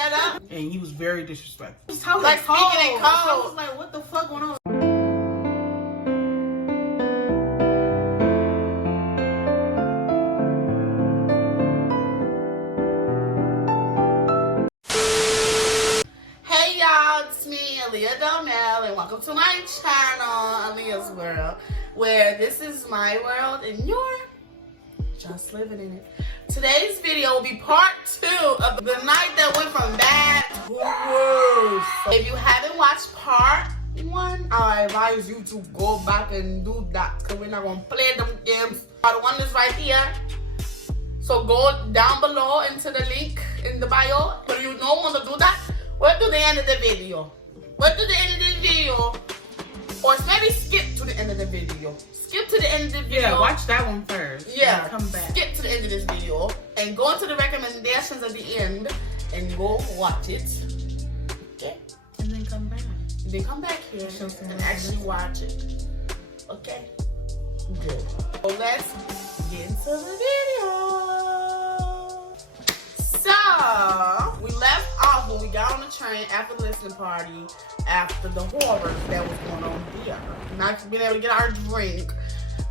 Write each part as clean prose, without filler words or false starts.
that up. And he was very disrespectful. Like speaking in code. I was like, what the fuck going on? Hey y'all, it's me, Aaliyah Donnell, and welcome to my channel, Aaliyah's World, where this is my world and you're just living in it. Today's video will be part 2 of the night that went from bad to worse. If you haven't watched part 1, I advise you to go back and do that, because we're not going to play them games. Part 1 is right here. So go down below into the link in the bio. If you don't want to do that, wait to the end of the video. Wait to the end of the video. Or maybe skip to the end of the video. Skip to the end of the video. Yeah, watch that one first. Yeah, come back. Skip to the end of this video and go into the recommendations at the end and go watch it. Okay? And then come back. And then come back here and actually watch it. Okay? Good. So let's get into the video. So, we left off when we got on the train after the listening party, after the horror that was going on here. Not being able to get our drink,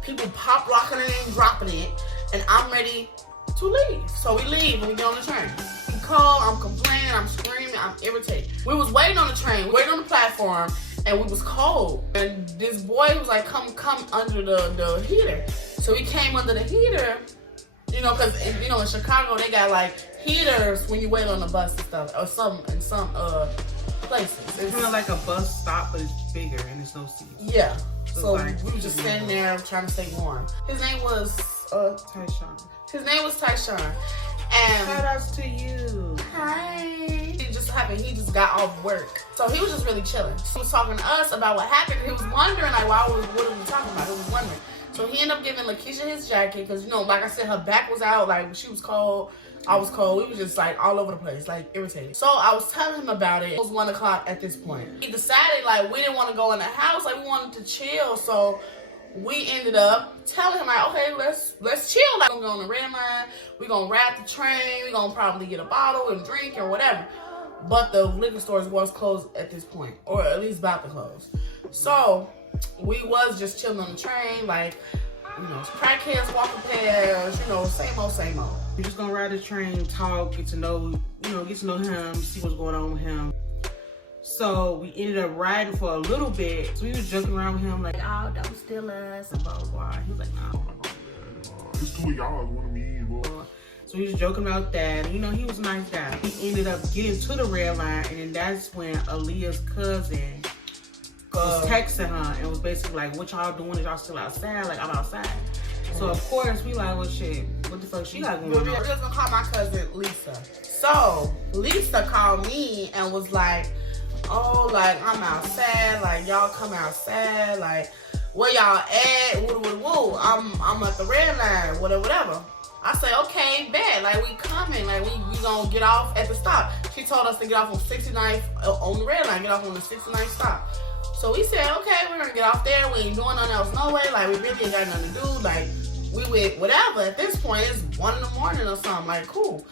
people pop locking it and dropping it, and I'm ready to leave. So we leave when we get on the train. I'm cold, I'm complaining, I'm screaming, I'm irritated. We was waiting on the train, waiting on the platform, and we was cold. And this boy was like, come under the heater. So we came under the heater, you know, because, you know, in Chicago, they got like heaters when you wait on the bus and stuff, or some places. It's kind of like a bus stop, but it's bigger and there's no seats. Yeah. So like, we were just standing there trying to stay warm. His name was Tyshawn. His name was Tyshawn. And shout outs to you. Hi. It just happened. He just got off work, so he was just really chilling. He was talking to us about what happened. He was wondering like, what are we talking about? He was wondering. So he ended up giving Lakeisha his jacket because, you know, like I said, her back was out. Like she was cold. I was cold. We was just like all over the place, like irritated. So I was telling him about it. It was 1 o'clock at this point. He decided like we didn't want to go in the house. Like we wanted to chill. So we ended up telling him like, okay, let's chill. Like we're gonna go on the red line. We're gonna ride the train. We're gonna probably get a bottle and drink or whatever. But the liquor stores was closed at this point, or at least about to close. So we was just chilling on the train, like, you know, crackheads walking past, you know, same old, same old. We're just gonna ride the train, talk, get to know him, see what's going on with him. So we ended up riding for a little bit. So we was joking around with him like, oh, don't steal us, and blah, blah, blah. He was like, no. It's 2 of y'all want to meet. So we was joking about that. And, you know, he was a nice guy. He ended up getting to the red line, and then that's when Aaliyah's cousin was texting her and was basically like, what y'all doing? Is y'all still outside? Like, I'm outside. So of course we like, well shit, what the fuck she got going on? We're just gonna call my cousin Lisa. So Lisa called me and was like, oh, like I'm outside, like y'all come outside, like where y'all at? Woo woo woo. I'm at the red line, whatever. I say, okay, bet, like we coming, like we gonna get off at the stop. She told us to get off on 69th on the red line, get off on the 69th stop. So we said, okay, we're gonna get off there. We ain't doing nothing else, no way. Like we really ain't got nothing to do. Like we with whatever. At this point, it's 1 in the morning or something. Like cool.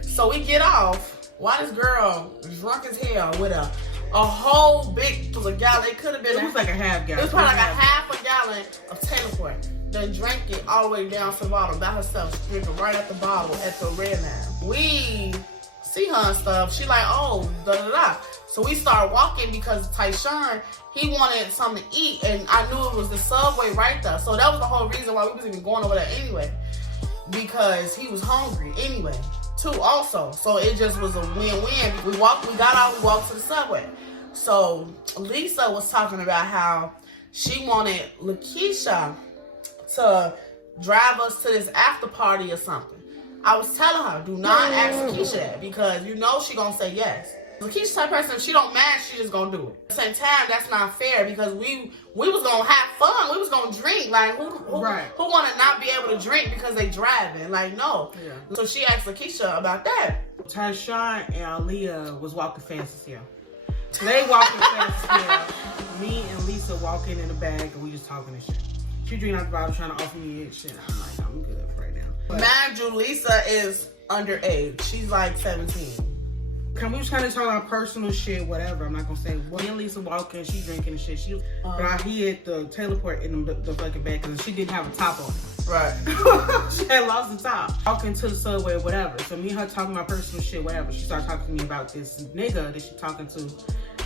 So we get off. Why this girl drunk as hell with a whole big gallon? It could have been. It was like a half gallon. It was probably like a half a gallon of Taylor Port. Then drank it all the way down to the bottom by herself, drinking right at the bottle at the red line. We see her and stuff. She like, oh, da da da. So we started walking because Tyshawn, he wanted something to eat, and I knew it was the Subway right there. So that was the whole reason why we was even going over there anyway, because he was hungry anyway, too, also. So it just was a win-win. We got out, we walked to the Subway. So Lisa was talking about how she wanted Lakeisha to drive us to this after party or something. I was telling her, do not ask Lakeisha that, because you know she gonna say yes. Lakeisha's type of person, if she don't match, she just gonna do it. At the same time, that's not fair, because we was gonna have fun. We was gonna drink. Like who wanna not be able to drink because they driving? Like no. Yeah. So she asked Lakeisha about that. Tyshawn and Aaliyah was walking fast as hell. They walking fast as hell. Me and Lisa walking in the bag and we just talking and shit. She drinking out the bottle trying to offer me shit. I'm like, I'm good right now. But mind you, Lisa is underage. She's like 17. we was kind of talking about personal shit, whatever. I'm not gonna say. Well, me and Lisa walking, she drinking and shit. But I hid the teleport in the fucking bag because she didn't have a top on. Right. She had lost the top. Walking to the subway, whatever. So me and her talking about personal shit, whatever. She started talking to me about this nigga that she talking to,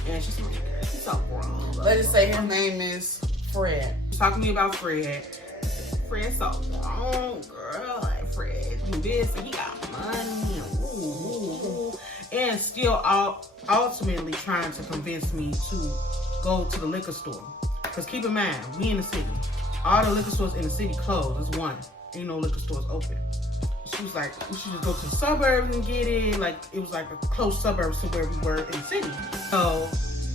and she's like, he's so grown. Let's just say his name is Fred. She's talking to me about Fred. Fred's so grown, girl. Like Fred, do this, and he got money, and ooh. And still ultimately trying to convince me to go to the liquor store. Because keep in mind, we in the city. All the liquor stores in the city closed. There's one. Ain't no liquor stores open. She was like, we should just go to the suburbs and get it. Like, it was like a close suburbs to where we were in the city. So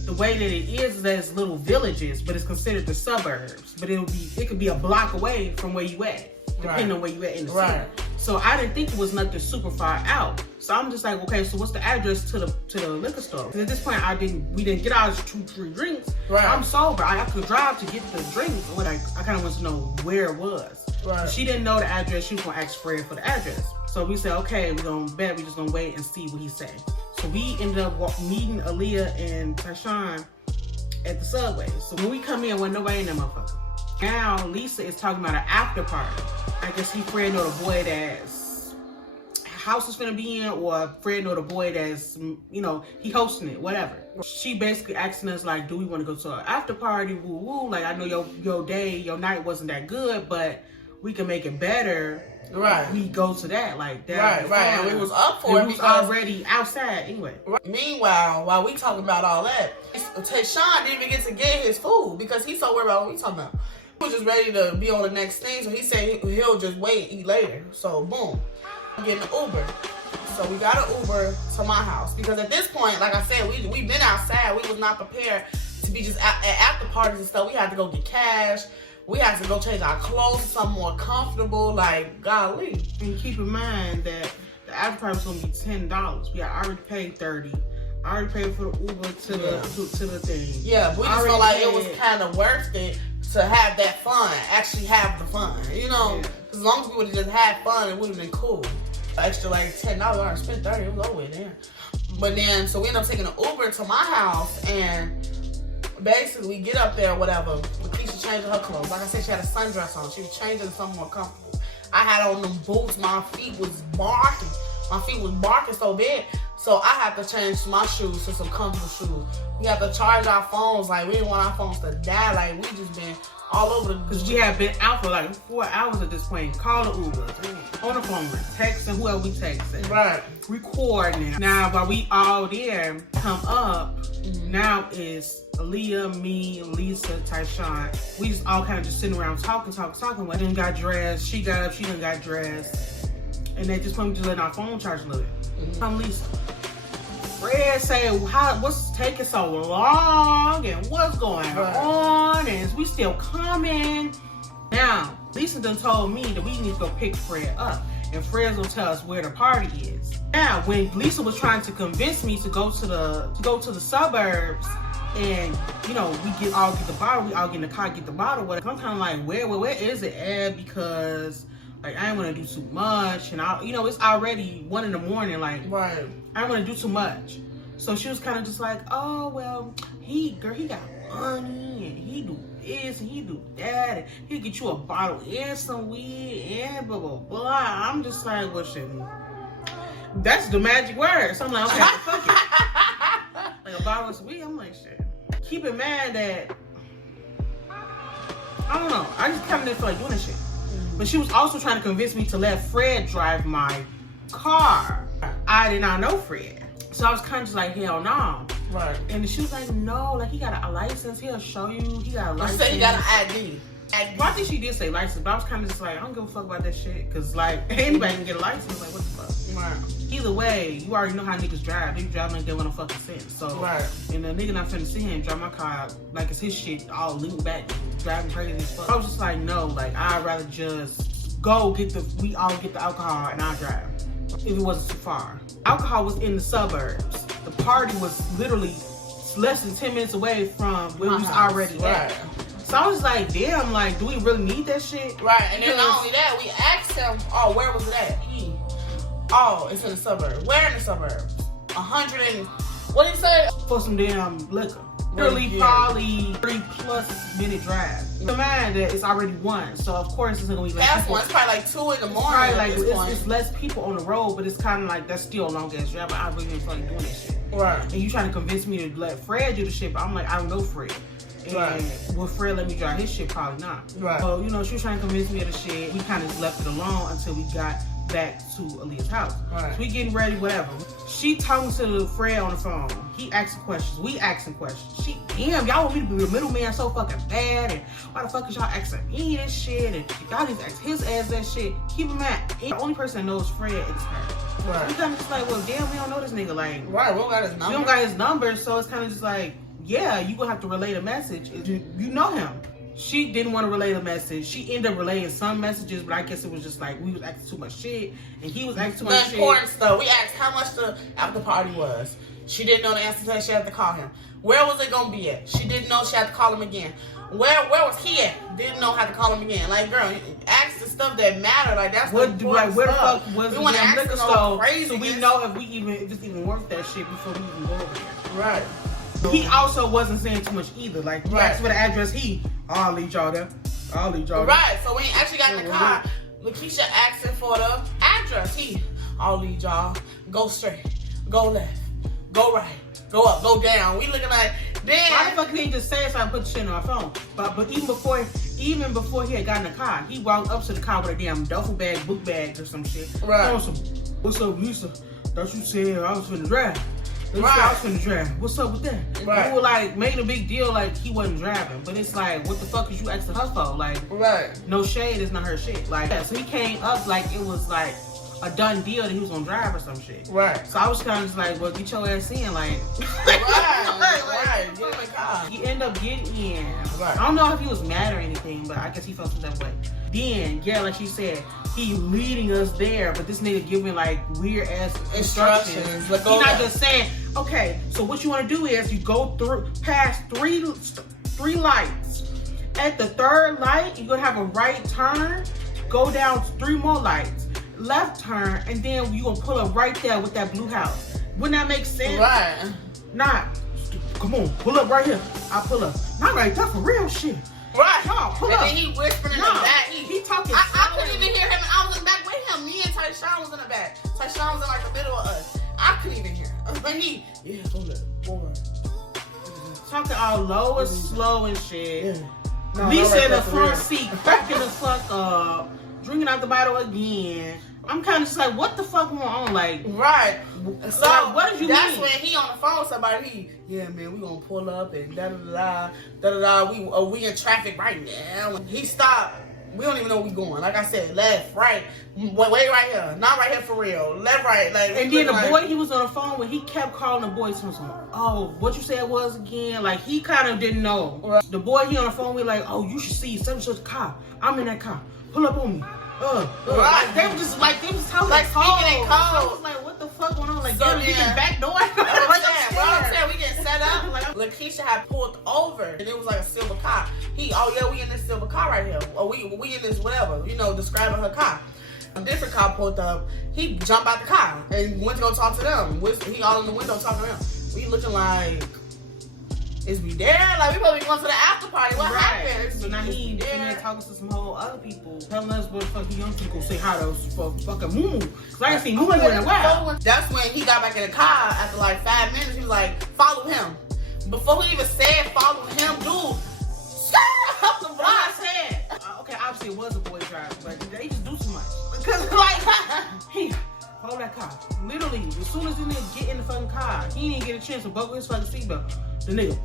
the way that it is that it's little villages, but it's considered the suburbs. But it could be a block away from where you at, depending on where you at in the city. So I didn't think it was nothing super far out. So I'm just like, okay, so what's the address to the liquor store? Because at this point, we didn't get out 2-3 drinks. Right. I'm sober. I could drive to get the drinks. I kind of wanted to know where it was. Right. So she didn't know the address. She was gonna ask Fred for the address. So we said, okay, we're just gonna wait and see what he say. So we ended up meeting Aaliyah and Tyshawn at the subway. So when we come in, wasn't nobody in that motherfucker. Now Lisa is talking about an after party. I guess Fred know the boy that's house is gonna be in, or Fred know the boy that's, he hosting it, whatever. She basically asking us like, do we want to go to an after party? Woo woo. Like, I know your night wasn't that good, but we can make it better. Right. We go to that like that. Right. And we was up for it. We was already outside anyway. Right. Meanwhile, while we talking about all that, Tayshawn didn't even get to get his food because he's so worried about what we talking about. He was just ready to be on the next thing, so he said he'll just wait and eat later. So boom, I'm getting an Uber. So we got an Uber to my house because at this point, like I said, we've been outside. We was not prepared to be just at after parties and stuff. We had to go get cash. We had to go change our clothes to something more comfortable. Like, golly. And keep in mind that the after party was gonna be $10. We had already paid $30. I already paid for the Uber to the thing. Yeah, we just felt like it was kind of worth it to have that fun, actually have the fun, Because as long as we would have just had fun, it would have been cool. Extra like $10, I spent $30, it was over there. But then, so we ended up taking an Uber to my house, and basically we get up there or whatever. Lakeisha changing her clothes. Like I said, she had a sundress on. She was changing to something more comfortable. I had on them boots. My feet was barking. So bad. So I had to change my shoes to some comfortable shoes. We had to charge our phones. Like, we didn't want our phones to die. Like, we just been all over the... Because we had been out for like 4 hours at this point. Calling Uber. On the phone. Texting whoever we texting. Right. Recording. Now, while we all there, come up, now is Aaliyah, me, Lisa, Tyshawn. We just all kind of just sitting around talking. We done got dressed. She got up. She done got dressed. And at this point, we just letting our phone charge a little bit. Come Lisa. Fred say, what's taking so long and what's going on, and is we still coming? Now, Lisa done told me that we need to go pick Fred up, and Fred's gonna tell us where the party is. Now, when Lisa was trying to convince me to go to the suburbs, and we all get the bottle, we all get in the car, get the bottle. I'm kind of like, where is it at? Because like, I didn't want to do too much, and it's already 1 a.m. Like, right. I don't want to do too much. So she was kind of just like, oh well, he got money, and he do this and he do that, and he'll get you a bottle and some weed and blah blah blah. I'm just like, well, shit, that's the magic word. So I'm like, okay, fuck it. Like a bottle of some weed. I'm like, shit. Keep in mind that I don't know. I just kind of didn't feel like doing this shit. But she was also trying to convince me to let Fred drive my car. I did not know Fred. So I was kind of just like, hell no. Right. And she was like, no, like he got a license. He'll show you. He got a license. She said he got an ID. Well, I think she did say license, but I was kind of just like, I don't give a fuck about that shit. Because, like, anybody can get a license. Like, what the fuck? Right. Either way, you already know how niggas drive. They drive like they want to fucking sense. So, right. And the nigga not finna see him drive my car like it's his shit all linked back, driving crazy as fuck. I was just like, no, like, I'd rather just go we all get the alcohol and I'll drive. If it wasn't too far. Alcohol was in the suburbs. The party was literally less than 10 minutes away from where we was already at. So I was like, damn, like, do we really need that shit? Right, and then not only that, we asked him, oh, where was it at? Oh, it's in the suburbs. Where in the suburbs? 100 and what did he say? For some damn liquor. Really, probably 3+ minute drive. Keep in mind that it's already 1, so of course it's gonna be less. Past 1, it's probably like 2 in the morning. It's less people on the road, but it's kind of like that's still a long ass drive. But I really ain't fucking doing that shit. Right. And you trying to convince me to let Fred do the shit, but I'm like, I don't know Fred. And will Fred let me drive his shit? Probably not. Right. So you know, she was trying to convince me of the shit. We kind of just left it alone until we got back to Aaliyah's house. Right. So we getting ready, whatever. She talking to Fred on the phone. He asking questions. We asking questions. She, damn, y'all want me to be the middleman so fucking bad, and why the fuck is y'all asking me this shit, and y'all need to ask his ass that shit. Keep in mind, the only person that knows Fred is her. Right. We kind of just like, well, damn, we don't know this nigga. Like, right, we don't got his number. We don't got his number, so it's kind of just like, yeah, you gonna have to relay the message. You know him. She didn't want to relay the message. She ended up relaying some messages, but I guess it was just like we was asking too much shit, and he was asking too much shit. The important stuff. We asked how much the after party was. She didn't know the answer to that. She had to call him. Where was it gonna be at? She didn't know. She had to call him again. Where was he at? Didn't know how to call him again. Like, girl, ask the stuff that matter. Like, that's what like, where the fuck was the damn liquor store? Crazy so we know if it's even worth that shit before we even go over there. Right. He also wasn't saying too much either. Like, he asked for the address. I'll lead y'all there. I'll lead y'all there. Right. So when he actually got in the car, Lakeisha asked him for the address. I'll lead y'all. Go straight. Go left. Go right. Go up. Go down. We looking like, damn. Why the fuck didn't he just say it so I put the shit on our phone? But even before he had gotten in the car, he walked up to the car with a damn duffel bag, book bag, or some shit. Right. What's up, Lisa? Thought you said I was finna drive. Right. I was finna drive. What's up with that? Right. We were like making a big deal like he wasn't driving, but it's like, what the fuck is you asking her for? Like, right. No shade, it's not her shit. Like, yeah, so he came up like it was like a done deal that he was gonna drive or some shit. Right. So I was kind of just like, well, get your ass in, like. Right. Get in the car. He ended up getting in. Right. I don't know if he was mad or anything, but I guess he felt some type of way. Then, yeah, like she said, he leading us there, but this nigga giving like weird ass instructions. He's not just saying, okay, so what you want to do is you go through past three lights. At the 3rd light, you're gonna have a right turn, go down 3 more lights, left turn, and then you gonna pull up right there with that blue house. Wouldn't that make sense? Right. Nah. Come on, pull up right here. I pull up. Not right there for real shit. Right. No, pull up. And then he whispering in the back. He talking. I couldn't even hear him, and I was in the back with him. Me and Tyshawn was in the back. Tyshawn was in like the middle of us. I couldn't even hear him. But yeah, hold up, boy. Talking all low and slow and shit. Yeah. No, Lisa in the front seat, cracking the fuck up, drinking out the bottle again. I'm kind of just like, what the fuck going on? Like, right. So like, what did you that's mean? when he on the phone with somebody. Yeah, man, we gonna pull up and da da da. We in traffic right now. He stopped. We don't even know where we going. Like I said, left, right, way right here, not right here for real. Left, right, like. And then the boy he was on the phone with, he kept calling the boy from some. Oh, what you said was again? Like he kind of didn't know. Right. The boy he on the phone with like, oh, you should see such and such car. I'm in that car. Pull up on me. Right. Like, they were just talking like speaking in code. I was like, what the fuck going on? Like, So, we getting back door. What I'm saying, we getting set up. Like, Lakeisha had pulled over, and it was like a silver car. We in this silver car right here. Or we in this whatever, describing her car. A different car pulled up. He jumped out the car and went to go talk to them. He all in the window talking to them. We looking like, is we there? Like, we probably going to the after party. What happened? So now he there talking to some whole other people, telling us what the fuck he to go say hi to fucking Moo. Cause I ain't seen Moo in a while. That's when he got back in the car after like 5 minutes. He was like, follow him. Before he even said follow him, dude, up the block. I said, okay, obviously it was a boy driver, but they just do too much. Cause like, he hold that car. Literally, as soon as the nigga get in the fucking car, he didn't get a chance to buckle his fucking seatbelt. The nigga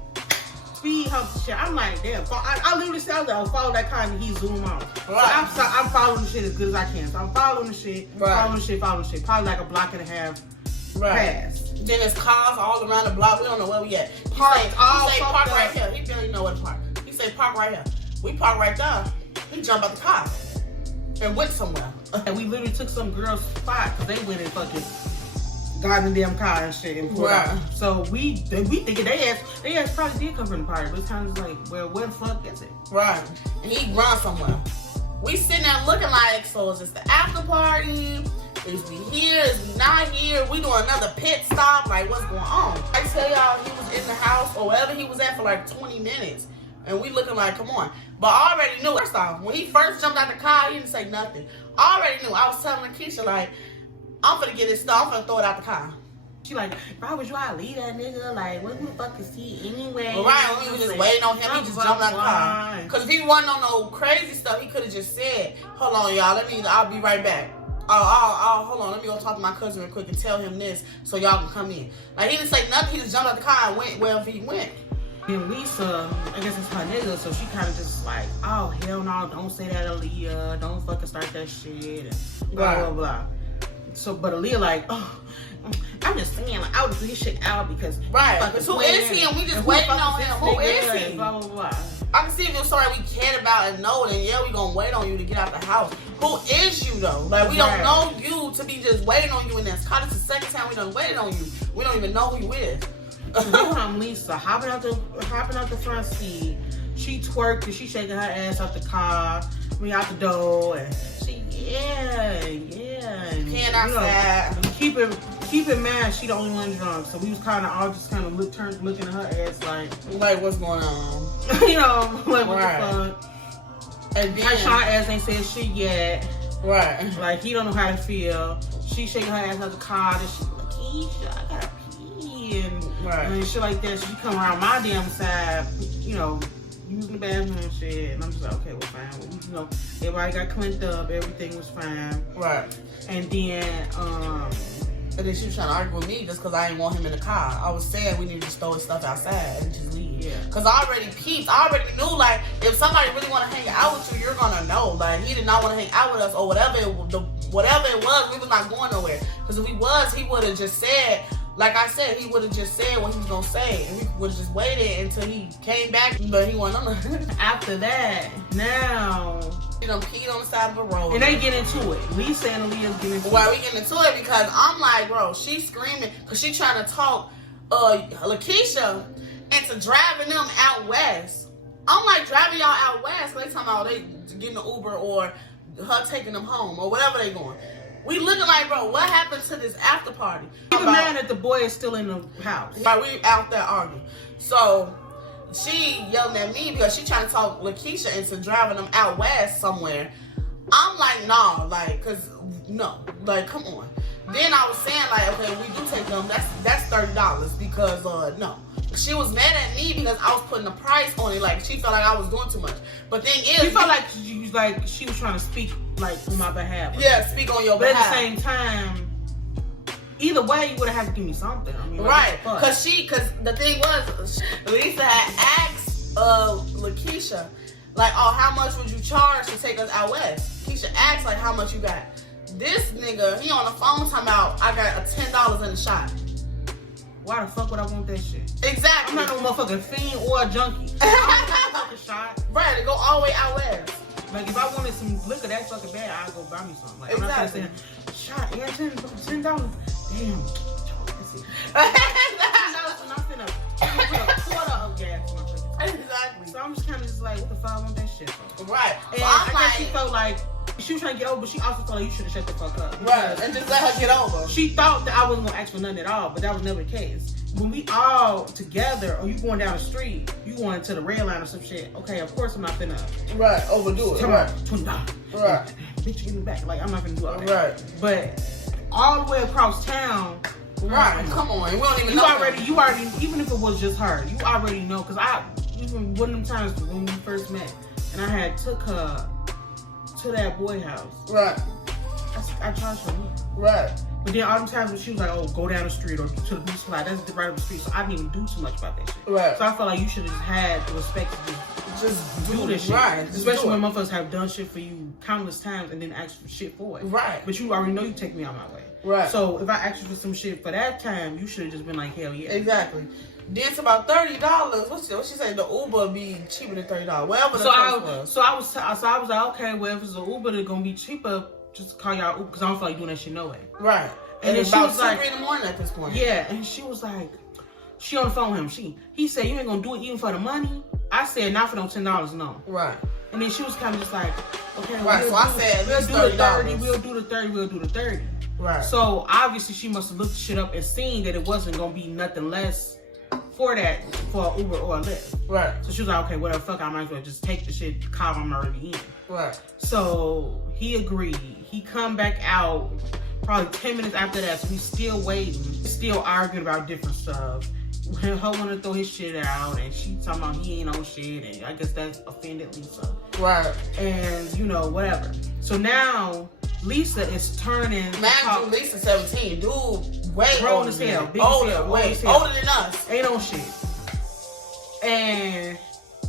speed humps the shit. I'm like, damn. I literally said, I was like, I'll follow that car and he zoom out. Right. So I'm following the shit as good as I can. So I'm following the shit, following the shit. Probably like a block and a half pass. Then there's cars all around the block. We don't know where we at. He say park right here. He didn't know where to park. He say park right here. We park right there. He jumped out the car and went somewhere. And we literally took some girl's spot because they went and fucking got in the damn car and shit and pulled out. So we thinking they ass probably did come from the party, but it's kind of like, well, where the fuck is it? Right. And he run somewhere. We sitting there looking like, so is this the after party? Is we here? Is we not here? We doing another pit stop? Like, what's going on? I tell y'all, he was in the house or wherever he was at for like 20 minutes. And we looking like, come on. But I already knew, first off, when he first jumped out the car, he didn't say nothing. I already knew. I was telling Lakeisha, like, I'm finna get this stuff. I'm finna throw it out the car. She like, if I was you, I'd leave that nigga. Like, what the fuck is he anyway? Well, right, when we was just waiting on him, he just jumped out the car. Because if he wasn't on no crazy stuff, he could have just said, hold on, y'all, I'll be right back. Hold on, let me go talk to my cousin real quick and tell him this so y'all can come in. Like, he didn't say nothing. He just jumped out the car and went wherever he went. And Lisa, I guess it's her nigga, so she kind of just like, oh, hell no, don't say that, Aaliyah. Don't fucking start that shit. And blah, blah, blah. So, but Aaliyah like, oh, I'm just saying, like, I would do this shit out because... Right, because who is he? And we just waiting on him. Who is he? Blah, blah, blah. I can see if you're sorry we cared about and know, then yeah, we gonna wait on you to get out the house. Who is you though? Like, we don't know you to be just waiting on you in this car. This is the second time we done waited on you. We don't even know who you is. I'm Lisa hopping out the front seat. She twerked and she shaking her ass out the car. We out the door and she Hand outside. Keep it mad. She the only one drunk, so we was kind of all just kind of looking at her ass like what's going on? You know, like what the fuck. And then her ass ain't said shit yet. Right. Like he don't know how to feel. She shaking her ass out the car and she like, Keisha, I gotta pee and shit like that. So she come around my damn side, you know, using the bathroom and shit. And I'm just like, okay, well, fine. Well, you know, everybody got cleaned up. Everything was fine. Right. And then, and then she was trying to argue with me just because I didn't want him in the car. I was saying we need to just throw his stuff outside and just leave. Yeah. Because I already peeped. I already knew, like, if somebody really want to hang out with you, you're going to know. Like, he did not want to hang out with us or whatever it was, we was not going nowhere. Because if we was, he would have just said, like I said, he would have just said what he was going to say. And we would have just waited until he came back, but he wasn't on the... After that, now... She done peed on the side of the road. And they get into it. Lisa and Aaliyah's getting into it. Well, we getting into it because I'm like, bro, she's screaming because she trying to talk Lakeisha into driving them out west. I'm like, driving y'all out west. They talking about they getting an Uber or her taking them home or whatever they going. We looking like, bro, what happened to this after party? Even mad that the boy is still in the house. Right, we out there arguing. So she yelling at me because she trying to talk Lakeisha into driving them out west somewhere. I'm like, nah, like, cause no, like, come on. Then I was saying like, okay, we do take them. That's $30 because no. She was mad at me because I was putting a price on it. Like she felt like I was doing too much. But thing is, she felt like she was trying to speak like on my behalf. Yeah, speak on your behalf. But at the same time, either way, you would have had to give me something. I mean, right? Because the thing was, Lisa had asked Lakeisha, like, oh, how much would you charge to take us out west? Keisha asked like, how much you got? This nigga, he on the phone talking about, I got a $10 in the shot. Why the fuck would I want that shit? Exactly. I'm not no motherfucking fiend or a junkie. I don't want a shot. Right, to go all the way out west. Like, if I wanted some liquor that fucking bad, I'd go buy me something. Like, exactly. I'm not saying, shot, yeah, $10. Damn. That's it. $10 when I'm put a quarter of gas in my fucking. Exactly. So I'm just kind of just like, what the fuck I want that shit for? Right. And so I guess she felt like, she was trying to get over, but she also felt like you should have shut the fuck up. Right, and just let her get over. She thought that I wasn't going to ask for nothing at all, but that was never the case. When we all together, or you going down the street, you going to the red line or some shit, okay, of course I'm not finna... Right, overdo it. Right. $20. Right. Bitch, give me back. Like, I'm not finna do all that. Right. But all the way across town... Right, come on. We don't even know. You already, even if it was just her, you already know. Because even one of them times when we first met, and I had took her to that boy house. Right. I charged her. Right. But then all them times when she was like, oh, go down the street or to the beach slide, that's right up the street. So I didn't even do too much about that shit. Right. So I felt like you should have had the respect to just do this shit. Right. Especially when motherfuckers have done shit for you countless times and then ask for shit for it. Right. But you already know you take me out my way. Right. So if I asked you for some shit for that time, you should have just been like, hell yeah. Exactly. Then it's about $30. What she say? The Uber be cheaper than $30. Whatever the price was. So I was like, okay, well if it's an Uber, it's gonna be cheaper. Just call y'all Uber because I don't feel like doing that shit no way. Right. And then it's she about was like, 2-3 in the morning at this point. Yeah, and she was like, she on the phone with him. He said, you ain't gonna do it even for the money. I said, not for no $10, no. Right. And then she was kind of just like, okay, Right, so I said, we'll do the 30, $30. we'll do the 30, we'll do the 30. Right. So obviously she must have looked shit up and seen that it wasn't gonna be nothing less for that, for an Uber or a Lyft. Right. So she was like, okay, whatever, fuck, I might as well just take the shit, call I'm already in. Right. So he agreed. He come back out probably 10 minutes after that, so we still waiting, still arguing about different stuff. Her want to throw his shit out, and she talking about he ain't on shit, and I guess that's offended Lisa. Right. And, you know, whatever. So now, Lisa is turning... Imagine Lisa 17. Dude, way grown older as hell. than Big older, as hell. way Older older than us. Ain't on shit. And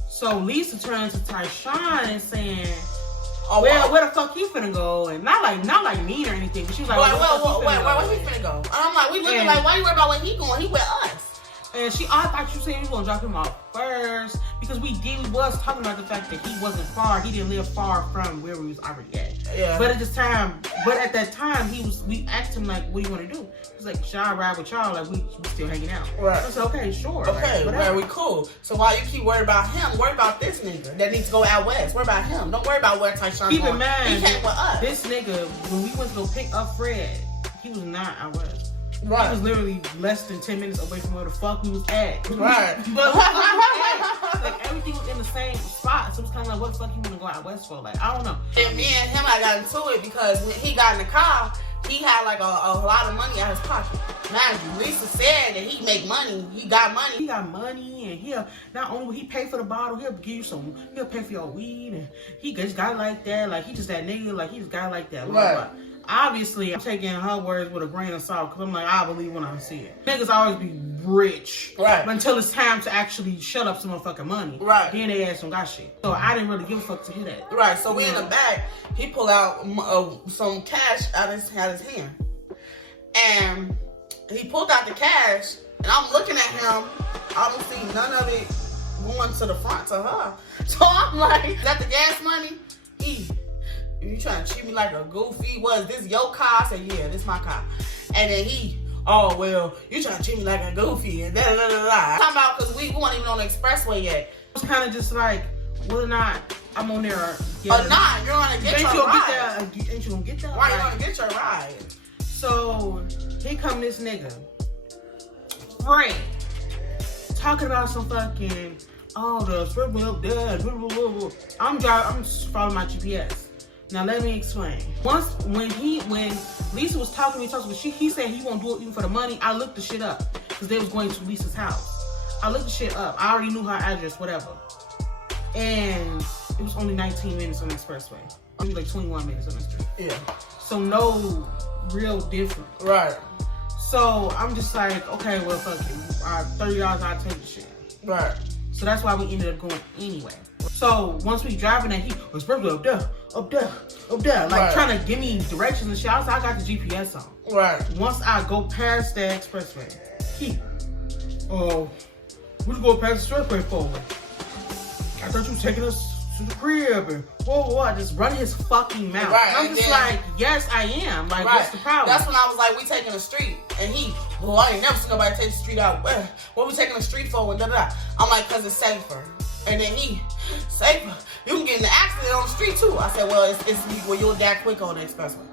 so Lisa turns to Tyshawn and saying... Oh, well, where the fuck you finna go? And not like mean or anything, but she was like, where he finna go? And I'm like, we looking like, why you worried about where he going? He with us. And I thought you said you were gonna drop him off first, because we was talking about the fact that he wasn't far. He didn't live far from where we was already at. Yeah. But at that time, we asked him like, what do you want to do? He's like, should I ride with y'all? Like we still hanging out. Right. I said, okay, sure. Okay, right, well, we cool. So while you keep worried about him, worry about this nigga that needs to go out west. Worry about him. Don't worry about where Tyshawn's going. Keep in mind, he came with us. This nigga, when we went to go pick up Fred, he was not out west. Right. He was literally less than 10 minutes away from where the fuck we was at. Right. But like everything was in the same spot. So it was kind of like, what the fuck you want to go out west for? Like, I don't know. And me and him, I got into it because when he got in the car, he had like a lot of money out his pocket. Mind you, Lisa said that he make money. He got money. He got money, and he'll not only will he pay for the bottle, he'll give you some. He'll pay for your weed, and he just got like that. Like he just that nigga. Like he just got like that. Blah, Right. blah. Obviously, I'm taking her words with a grain of salt because I'm like, I believe when I see it. Niggas always be rich. Right. But until it's time to actually shut up some motherfucking money. Right. Then they ass don't got shit. So I didn't really give a fuck to hear that. Right. So we in the back. He pulled out some cash out his hand, and he pulled out the cash, and I'm looking at him. I don't see none of it going to the front to her. So I'm like, is that the gas money? You trying to treat me like a goofy? Was this your car? I said, yeah, this my car. And then oh, well, you trying to treat me like a goofy and da-da-da-da-da. Talking about because we weren't even on the expressway yet. It was kind of just like, whether or not I'm on there or not, you're going to get your ride. Ain't you gonna get that? Right, you're going to get your ride. So, here come this nigga, Fred, talking about some fucking, the script up there, I'm following my GPS. Now let me explain. When Lisa was talking to me, he said he won't do it even for the money. I looked the shit up because they was going to Lisa's house. I looked the shit up. I already knew her address, whatever. And it was only 19 minutes on the expressway. I mean, like 21 minutes on the expressway. Yeah. So no real difference. Right. So I'm just like, okay, well, fuck it. $30, I'll take the shit. Right. So that's why we ended up going anyway. So once we driving that, he was probably up there, like trying to give me directions and shit. I got the GPS on. Right. Once I go past the expressway, what you go past the expressway for? I thought you were taking us to the crib and whoa, I just run his fucking mouth. Right. I'm just like, yes, I am. Like, what's the problem? That's when I was like, we taking the street. And I ain't never seen nobody take the street out. What we taking the street for? And da-da-da. I'm like, because it's safer. And then safer. You can get in an accident on the street too. I said, well, it's well, you're that quick on the expressway.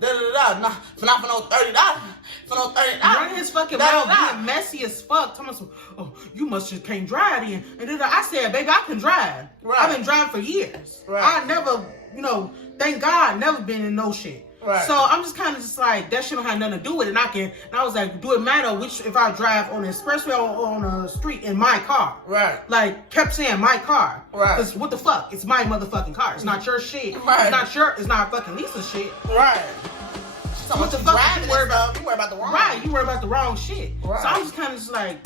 Not for no $30. For no $30. Run his fucking mouth, being messy as fuck. Talking about, oh, you must just can't drive then. And then I said, baby, I can drive. Right. I've been driving for years. Right. I never, thank God, never been in no shit. Right. So I'm just kind of just like, that shit don't have nothing to do with it. And I was like, do it matter if I drive on the expressway or on the street in my car? Right. Like, kept saying my car. Right. Because what the fuck? It's my motherfucking car. It's not your shit. Right. It's not fucking Lisa's shit. Right. So what the fuck you worry about? You worry about the wrong. Right. You worry about the wrong shit. Right. So I'm just kind of just like,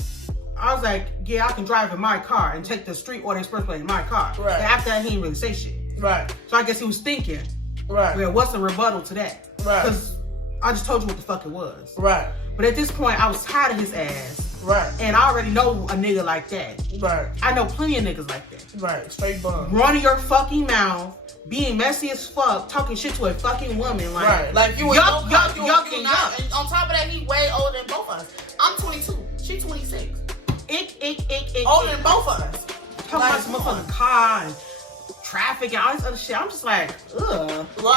I was like, yeah, I can drive in my car and take the street or the expressway in my car. Right. And after that, he didn't really say shit. Right. So I guess he was thinking. Right. Well, what's a rebuttal to that? Right. Because I just told you what the fuck it was. Right. But at this point, I was tired of his ass. Right. And I already know a nigga like that. Right. I know plenty of niggas like that. Right. Straight bum. Running your fucking mouth, being messy as fuck, talking shit to a fucking woman. Like, right. Like you were yuck. And on top of that, he way older than both of us. I'm 22. She 26. Older than both of us. Talking about some motherfucking car and traffic and all this other shit. I'm just like, ugh. Well,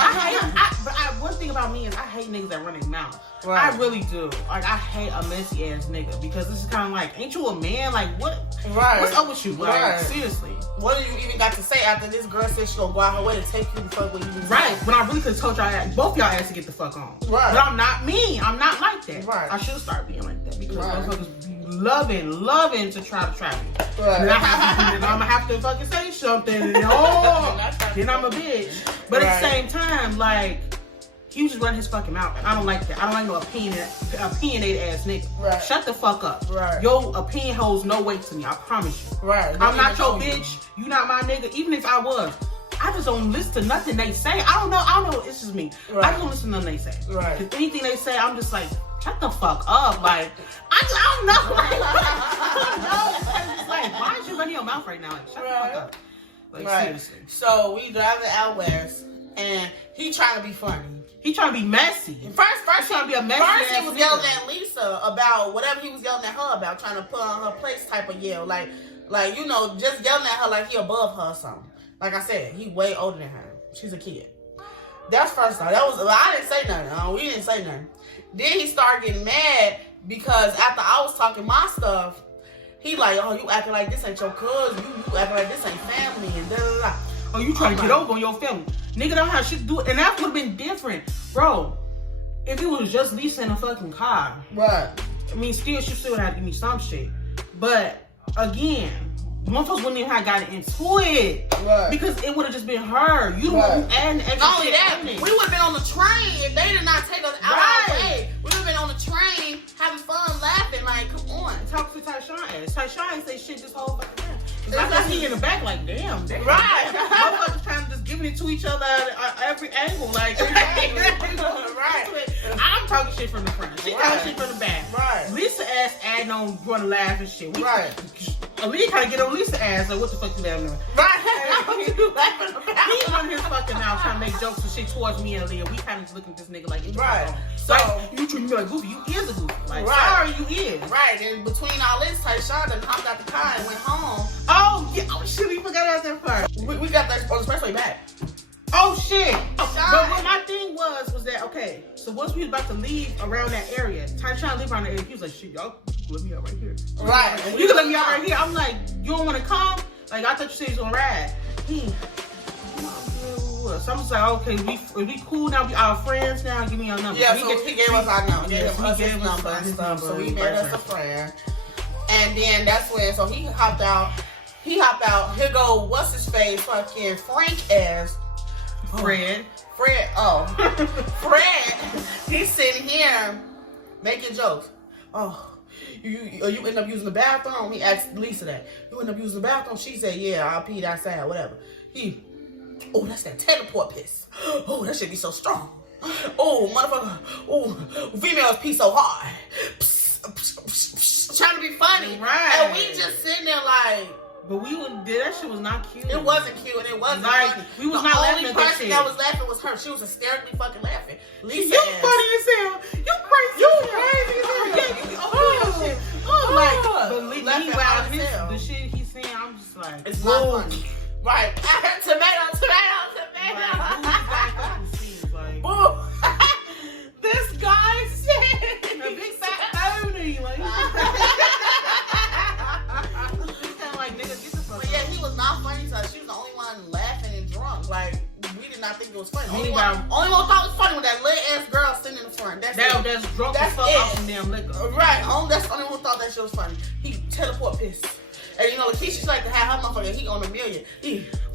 one thing about me is I hate niggas that run their mouth. Right. I really do. Like, I hate a messy ass nigga because this is kind of like, ain't you a man? Like, what? Right. What's up with you? Like, seriously. What do you even got to say after this girl said she gonna go out her way to take you the fuck with you? Right. When I really could have told y'all, both y'all ass to get the fuck on. Right. But I'm not me. I'm not like that. Right. I should start being like that because motherfuckers be loving to try to trap me. Right. And I'm gonna have to fucking say something. And, then I'm a bitch. But at the same time, like, he just run his fucking mouth. I don't like that. I don't like no opinionated ass nigga. Right. Shut the fuck up. Right. Your opinion holds no weight to me. I promise you. Right. I'm not your bitch. You not my nigga. Even if I was, I just don't listen to nothing they say. I don't know. It's just me. Right. I just don't listen to nothing they say. Right. Because anything they say, I'm just like, shut the fuck up. Like, I don't know. It's like, why is you running your mouth right now? Like, shut the fuck up. Like, seriously. So we driving out west, and he trying to be funny. He trying to be messy. First trying to be a messy. First he was yelling at Lisa about whatever he was yelling at her about, trying to put on her place type of yell, like you know, just yelling at her like he above her or something. Like I said, he way older than her. She's a kid. That's first time. I didn't say nothing. We didn't say nothing. Then he started getting mad because after I was talking my stuff, he like, oh, you acting like this ain't your cousin. You acting like this ain't family and da da da. Oh, you trying to get over on your family. Nigga don't have shit to do it. And that would have been different. Bro, if it was just Lisa in a fucking car. Right. I mean, still, she still would have to give me some shit. But, again, motherfuckers wouldn't even have gotten into it. Right. Because it would have just been her. You don't want to add an extra not only that, we would have been on the train if they did not take us out of our way. We would have been on the train having fun, laughing. Like, come on. Talk to Tyshawn ass. Tyshawn ain't say shit this whole fucking time. I got he in the back like, damn. Right. Motherfuckers trying to just giving it to each other at every angle. Like, right. I'm talking shit from the front. She talking shit from the back. Right. Lisa ass adding on, going to laugh and shit. Right. Aaliyah kind of get on Lisa ass like, what the fuck you laughing at? Right. He's on his fucking mouth trying to make jokes and shit towards me and Aaliyah. We kind of just looking at this nigga like, right. So, like, you treat me like goofy. You is a goofy. Like, sorry, you is. Right. And between all this, Tyshawn done hopped out the car and went home. Oh, yeah. Oh, shit. We forgot about that part. We got that on the expressway back. Oh, shit. But what my thing was that, okay, so once we was about to leave around that area, Tyshawn lived around the area. He was like, shit, y'all let me out right here. Right. You can let me out right here. I'm like, you don't want to come? Like, I thought you said you was going to ride. So I'm just like, okay, we cool now. We our friends now. Give me your number. Yeah, so he gave us our number. Yeah, he gave us number and stuff. So we made us a friend. And then that's when, so he hopped out. Here go, what's his face? Fucking Frank ass. Fred. Fred. He's sitting here making jokes. Oh, you end up using the bathroom? He asked Lisa that. You end up using the bathroom? She said, yeah, I'll pee outside, whatever. Oh, that's that teleport piss. Oh, that should be so strong. Oh, motherfucker. Oh, females pee so hard. Psst, psst, psst, psst. Trying to be funny. Right. And we just sitting there like. But that shit was not cute. It wasn't cute and it wasn't like, funny. We was not laughing at that shit. The only person that was laughing was her. She was hysterically fucking laughing. Lisa you funny as hell. You crazy. You crazy as hell. Yeah, you oh shit. Oh, like, but meanwhile, the shit he's saying, I'm just like, it's not funny. Right. Tomato. Like, boom. This guy said a big fat pony. Like, yeah, he was not funny to us. She was the only one laughing and drunk. Like, we did not think it was funny. Only one thought it was funny was that little ass girl sitting in the front. That's drunk as fuck off some damn liquor. Right. That's the only one who thought that shit was funny. He teleport pissed. And you know, Lakeisha's like to have her motherfucker. He on $1 million.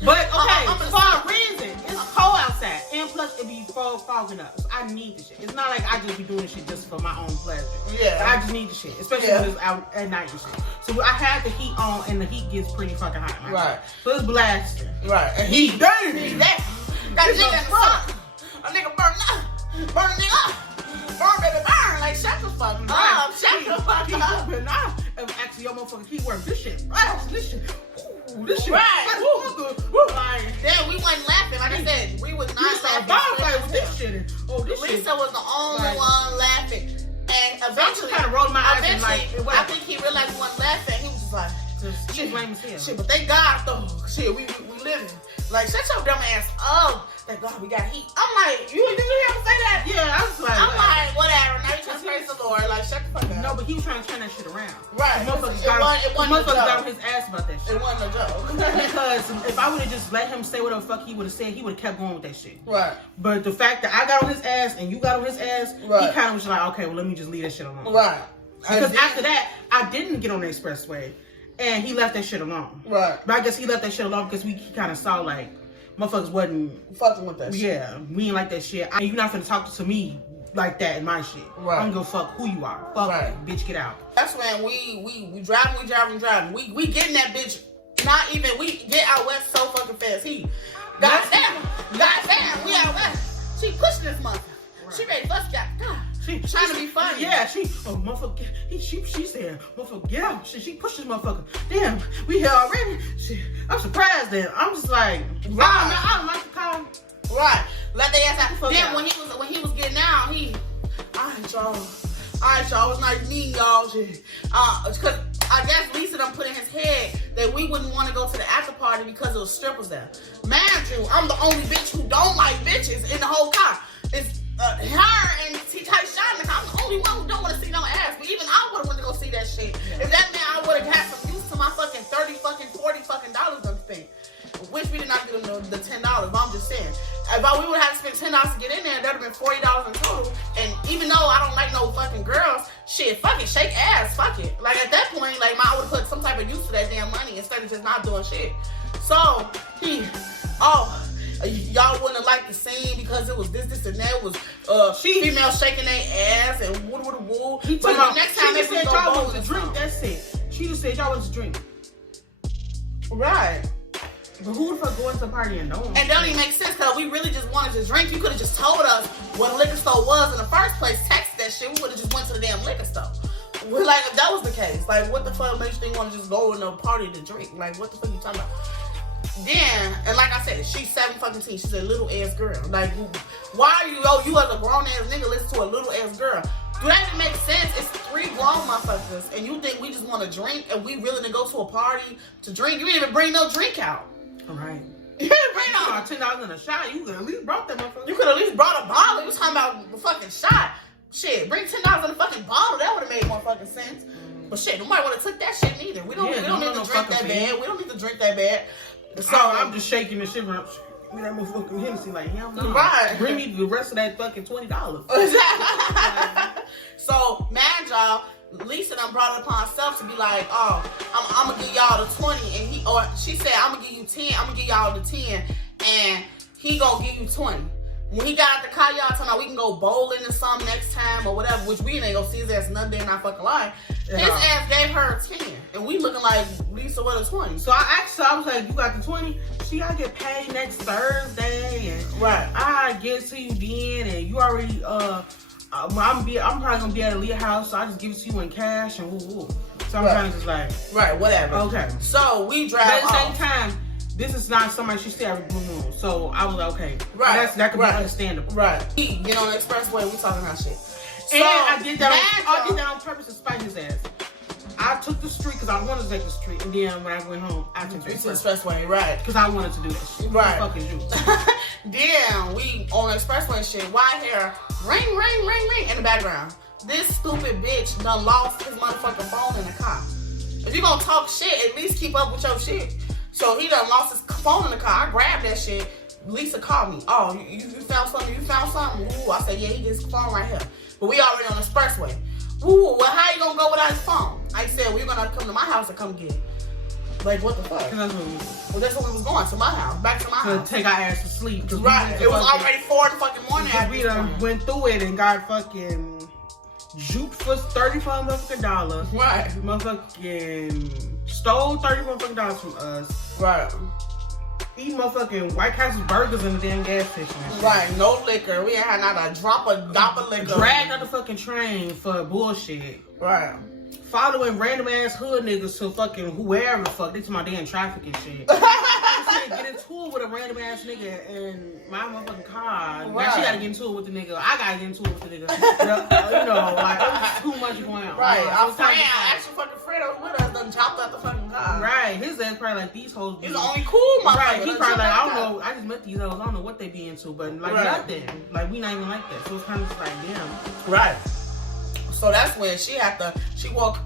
But okay, for a reason, it's cold outside, and plus it be fogging up. So I need the shit. It's not like I just be doing this shit just for my own pleasure. Yeah. But I just need the shit, especially when it's out at night and shit. So I had the heat on, and the heat gets pretty fucking hot. Right. So it's blasting. Right. And he dirty. That nigga in the sun. A nigga burn a nigga up. Burn, baby, burn. Like, shut the fuck up. Shut the fuck up. Actually, your motherfucking keyword, this shit. Right. This shit. Ooh, this shit. Right. Like, then we wasn't laughing. Like I said, we was not laughing. With this shit. Oh, this Lisa was the only one laughing. And eventually, kind of rolled my eyes and like, I think he realized we wasn't laughing. He was just like, shit lame as hell. Shit, but thank God though. Shit, we living. Like, shut your dumb ass up. Thank God we got heat. I'm like, you hear him say that? Yeah, I was like, I'm like, whatever. Now you just praise the Lord. Like, shut the fuck up. No, but he was trying to turn that shit around. Right. Motherfuckers got on his ass about that shit. It wasn't a joke. Because if I would have just let him say whatever the fuck he would have said, he would have kept going with that shit. Right. But the fact that I got on his ass and you got on his ass, right. he kind of was like, okay, well, let me just leave that shit alone. Right. Because after that, I didn't get on the expressway. And he left that shit alone. Right. But I guess he left that shit alone because he kind of saw, like, motherfuckers wasn't fucking with that shit. Yeah, we ain't like that shit. You're not finna talk to me like that in my shit. Right. I'm gonna fuck who you are. Fuck right. you, bitch, get out. That's when we driving. We getting that bitch. Not even, we get out west so fucking fast. Goddamn, we out west. She pushing this motherfucker. Right. She ready to bust God. She trying to be funny. Yeah, motherfucker. She said, motherfucker, get out. She pushed this motherfucker. Damn, we here already. I'm surprised then. I'm just like, right. I don't like the call. Right. Let the ass out. Then out. when he was getting out, alright y'all, it was nice meeting y'all. Cause I guess Lisa done put in his head that we wouldn't want to go to the after party because there was strippers there. Mind you, I'm the only bitch who don't like bitches in the whole car. It's her and T-Ty-Shine in the car. I'm the only one who don't want to see no ass. But even I would have went to go see that shit. Yeah. If that meant I would have had some use to my fucking $30 fucking $40 done spent. Which we did not give them the $10, but I'm just saying. If we would have spent $10 to get in there, that would have been $40 in total. And even though I don't like no fucking girls, shit, fuck it, shake ass, fuck it. Like at that point, like I would have put some type of use to that damn money instead of just not doing shit. So y'all wouldn't have liked the scene because it was this, and that. It was female shaking their ass and woo. He told me next time she just said y'all want to drink. That's it. She just said y'all want to drink. Right. But who the fuck going to a party and don't? And don't even make sense because we really just wanted to drink. You could have just told us what a liquor store was in the first place. Texted that shit. We would have just went to the damn liquor store. We're like, if that was the case, like, what the fuck makes you think you want to just go in a party to drink? Like, what the fuck you talking about? Then, and like I said, she's 17. She's a little ass girl. Like, why are you as a grown ass nigga listen to a little ass girl? Do that even make sense? It's 3 grown motherfuckers, and you think we just want to drink and we willing to go to a party to drink? You didn't even bring no drink out. All right. You didn't bring no $10 in a shot. You could at least brought that motherfucker. You could at least brought a bottle. You was talking about the fucking shot. Shit, bring $10 in a fucking bottle. That would have made more fucking sense. But shit, nobody would have took that shit neither. We don't need to drink that bad. We don't need to drink that bad. So I'm just shaking the shit around. Give me that motherfucking Hennessy, like, hell no. Right. Bring me the rest of that fucking $20. So, man, y'all, Lisa done brought it upon herself to be like, oh, I'm gonna give y'all the 20, and she said, I'm gonna give you 10, I'm gonna give y'all the 10, and he gonna give you 20. When he got out the car, y'all talking about we can go bowling or something next time or whatever, which we ain't gonna see his ass none day in our fucking life. His ass gave her a 10, and we looking like Lisa with a 20. So I asked her, I was like, you got the 20? She gotta get paid next Thursday, and right. I get to you then, and you already, I'm probably gonna be at Aaliyah house, so I just give it to you in cash, and woo. So I'm trying to just like, right, whatever. Okay. So we drive But at the same time, this is not somebody she stay every blue moon. So I was like, okay. Right. That could be understandable. Right. He get on the expressway, we talking about shit. So, and I did that on purpose to spite his ass. I took the street because I wanted to take the street. And then when I went home, I took the expressway, right. Because I wanted to do that shit. Right. Fucking you. Then we on the expressway and shit. White hair, ring in the background. This stupid bitch done lost his motherfucking phone in the car. If you gonna talk shit, at least keep up with your shit. So he done lost his phone in the car. I grabbed that shit. Lisa called me. Oh, you found something? You found something? Ooh, I said, yeah, he gets his phone right here. But we already on the expressway. Ooh, well, how you gonna go without his phone? I said, well, you're gonna come to my house and come get it. Like, what the fuck? That's what we was going, to my house. Back to my house. To take our ass to sleep. Right. It was already 4 in the fucking morning. We done went through it and got fucking juked for $30 motherfucking. Right. Motherfucking stole $30 motherfucking from us. Right. Eat motherfucking White Castle burgers in the damn gas station. Right. No liquor. We ain't had not a drop of liquor. Dragged on the fucking train for bullshit. Right. Following random ass hood niggas to fucking whoever the fuck. They to my damn traffic and shit. Get into it with a random ass nigga in my motherfucking car. Right. Now she gotta get into it with the nigga. I gotta get into it with the nigga. You know, like, it was too much going on. Right. Our friend, actual fucking friend was with us, done chopped out the fucking car. Right. His says probably like these hoes. He's the only cool motherfucker. Right. He probably like, I don't know. I just met these hoes. I don't know what they be into, but like nothing. Like we not even like that. So it's kind of just like damn. Right. So that's when she woke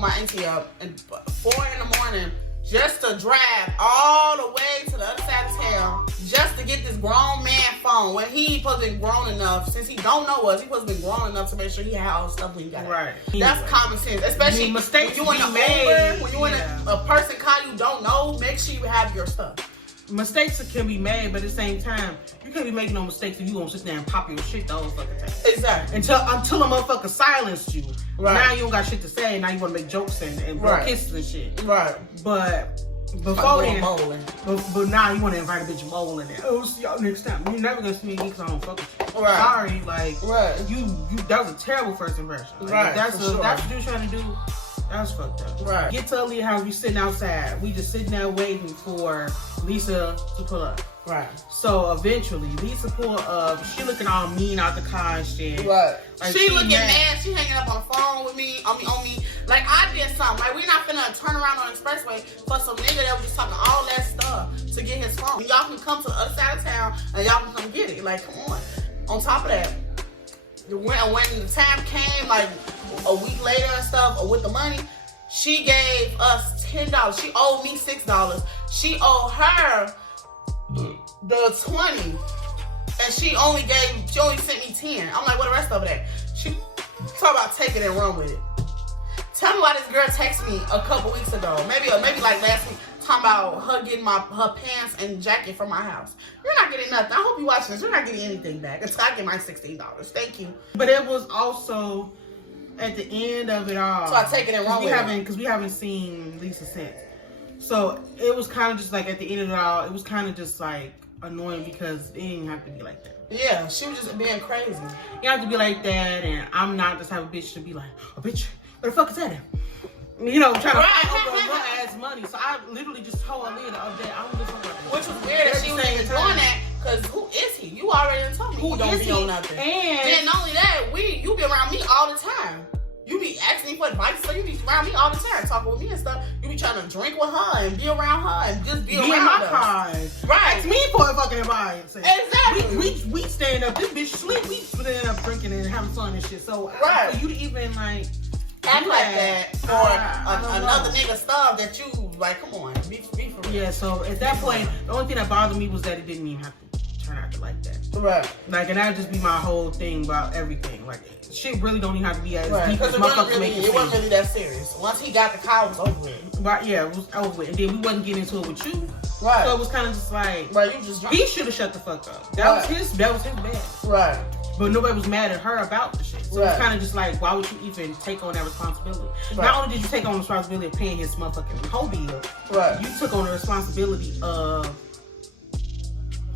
my auntie up at 4 in the morning just to drive all the way to the other side of town just to get this grown man phone when he supposed to be grown enough, since he don't know us, he supposed to be grown enough to make sure he had all the stuff when he got it. Right. That's common sense, especially mistakes when you in the Uber, when you in a person car you don't know, make sure you have your stuff. Mistakes can be made, but at the same time, you can't be making no mistakes if you gonna sit there and pop your shit the whole fucking time. Exactly. Until a motherfucker silenced you. Right. Now you don't got shit to say. Now you want to make jokes and blow kisses and shit. Right. But before then, bowling. But now you want to invite a bitch bowling there. Oh, see y'all next time. You're never gonna see me again because I don't fuck with you. Right. Sorry, like right. You that was a terrible first impression. Like, right. That's what you trying to do. That's fucked up. Right. Get to Aaliyah house. We sitting outside. We just sitting there waiting for Lisa to pull up. Right. So eventually, Lisa pull up. She looking all mean out the car and shit. Right. Like, she looking mad. She hanging up on the phone with me. On me. Like I did something. Like we not finna turn around on the expressway for some nigga that was just talking all that stuff to get his phone. Y'all can come to the other side of town and y'all can come get it. Like come on. On top of that, when the time came, like a week later and stuff, or with the money, she gave us $10. She owed me $6. She owed her the 20, and she only sent me 10. I'm like, what the rest of it at? She talk about taking it and run with it. Tell me why this girl texted me a couple weeks ago, maybe like last week, talking about her getting her pants and jacket from my house. You're not getting nothing. I hope you watching this. You're not getting anything back until I get my $16. Thank you. But it was also at the end of it all. So I take it and run with it. Because we haven't seen Lisa since. So it was kind of just like at the end of it all, it was kind of just like annoying because it didn't have to be like that. Yeah, she was just being crazy. You have to be like that, and I'm not the type of bitch to be like, oh, bitch, where the fuck is that at? You know, trying to fight over little ass money. So I literally just told Aaliyah the other day, I don't give a fuck about that. Which was weird that she was even doing that, because who is he? You already told me he don't be on nothing. And then not only that, you be around me all the time. You be asking me for advice, so you be around me all the time, talking with me and stuff. You be trying to drink with her and be around her and just be around in my us. car. Right. Ask me for a fucking advice. Exactly. We stand up, this bitch sleep, we stand up drinking and having fun and shit. So right. For you to even like act like that for another nigga stuff that you like, come on, be for real. Yeah, so at that point, the only thing that bothered me was that it didn't even have to turn out like that. Right. Like, and that would just be my whole thing about everything. Like, shit really don't even have to be as deep as it wasn't really that serious. Once he got the car, it was over with. Right, yeah, it was over with. And then we wasn't getting into it with you. Right. So it was kind of just like, right, you just he should have shut the fuck up. That was his bad. Right. But nobody was mad at her about the shit. So it's kind of just like, why would you even take on that responsibility? Right. Not only did you take on the responsibility of paying his motherfucking whole bill, right, you took on the responsibility of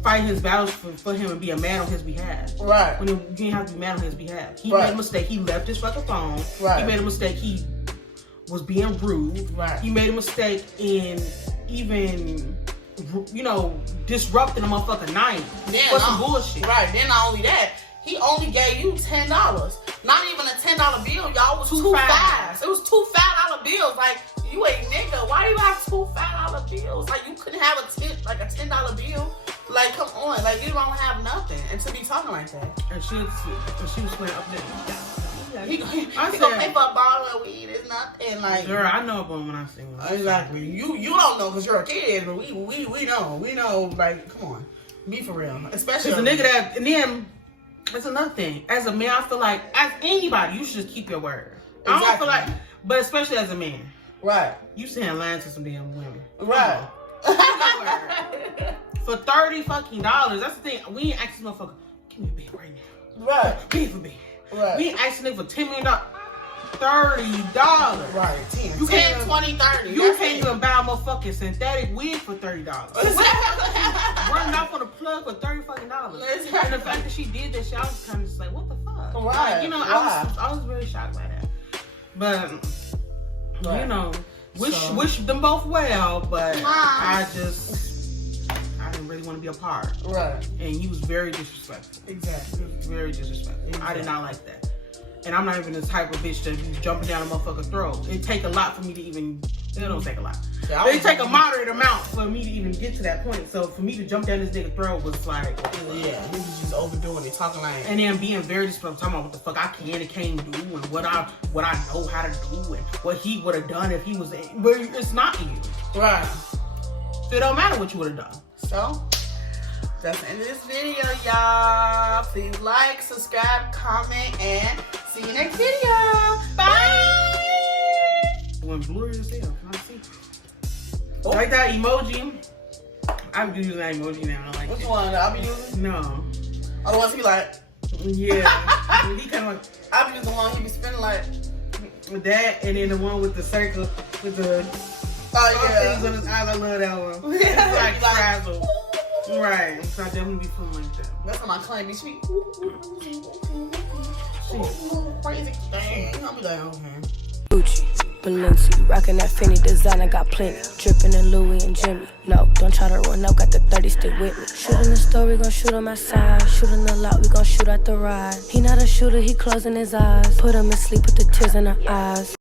fighting his battles for him and be a man on his behalf. Right. When you didn't have to be mad on his behalf. He made a mistake. He left his fucking phone. Right. He made a mistake. He was being rude. Right. He made a mistake in even, you know, disrupting a motherfucking night for some bullshit. Right. Then not only that, he only gave you $10. Not even a $10 bill, y'all. It was two fives. It was two $5 bills. Like, you a nigga. Why do you have two $5 bills? Like, you couldn't have a $10 bill. Like, come on. Like, you don't have nothing. And to be talking like that. And she was playing up there. He gonna pay for a bottle of weed. It's nothing. Like, girl, I know about when I see one. Exactly. You don't know because you're a kid, but we know. We know. Like, come on. Be for real. Especially the nigga that, and then that's another thing. As a man, I feel like, as anybody, you should just keep your word. Exactly. I don't feel like, but especially as a man. Right. You saying lying to some damn women. Right. For $30 fucking dollars. That's the thing. We ain't asking motherfucker, give me a bed right now. Right. Pay for bed. Right. We ain't asking for $10 million. $30. Right. 10. You 10, 20, 30. You can't even buy a motherfucking synthetic wig for $30. Running out for the plug for $30 fucking dollars. And the fact that she did that shit, I was kind of just like, what the fuck? Right. Like, you know, I was very shocked by that. But you know, wish them both well, but I didn't really want to be a part. Right. And he was very disrespectful. Exactly. He was very disrespectful. Exactly. I did not like that. And I'm not even the type of bitch to be jumping down a motherfucker's throat. It take a lot for me to even, it don't take a lot. Yeah, It take a moderate amount for me to even get to that point. So for me to jump down this nigga's throat was like, yeah, he was just overdoing it, talking like. and then being very disrespectful, talking about what the fuck I can and can't do, and what I know how to do, and what he would have done if he was. But it's not you. Right. So it don't matter what you would have done. So that's the end of this video, y'all. Please like, subscribe, comment, and see you next video. Bye. When blurry as hell, can I see? Like that emoji. I'm using that emoji now. I like Which it. one? I'll be using. No. Oh, the ones he like. Yeah. He kind of like I'll be using the one he be spinning like. with that, and then the one with the circle with the things on his eyes. I love that one. It's like frazzle. Right. So I definitely be feeling like that. That's how my client be sweet. Crazy thing. I'll be like, okay. Gucci, Balenci, rockin' that Fendi designer, got plenty. Drippin' in Louis and Jimmy. No, don't try to run up, got the 30 stick with me. Shootin' the store, we gon' shoot on my side. Shootin' the lot, we gon' shoot out the ride. He not a shooter, he closing his eyes. Put him in sleep with the tears in her eyes.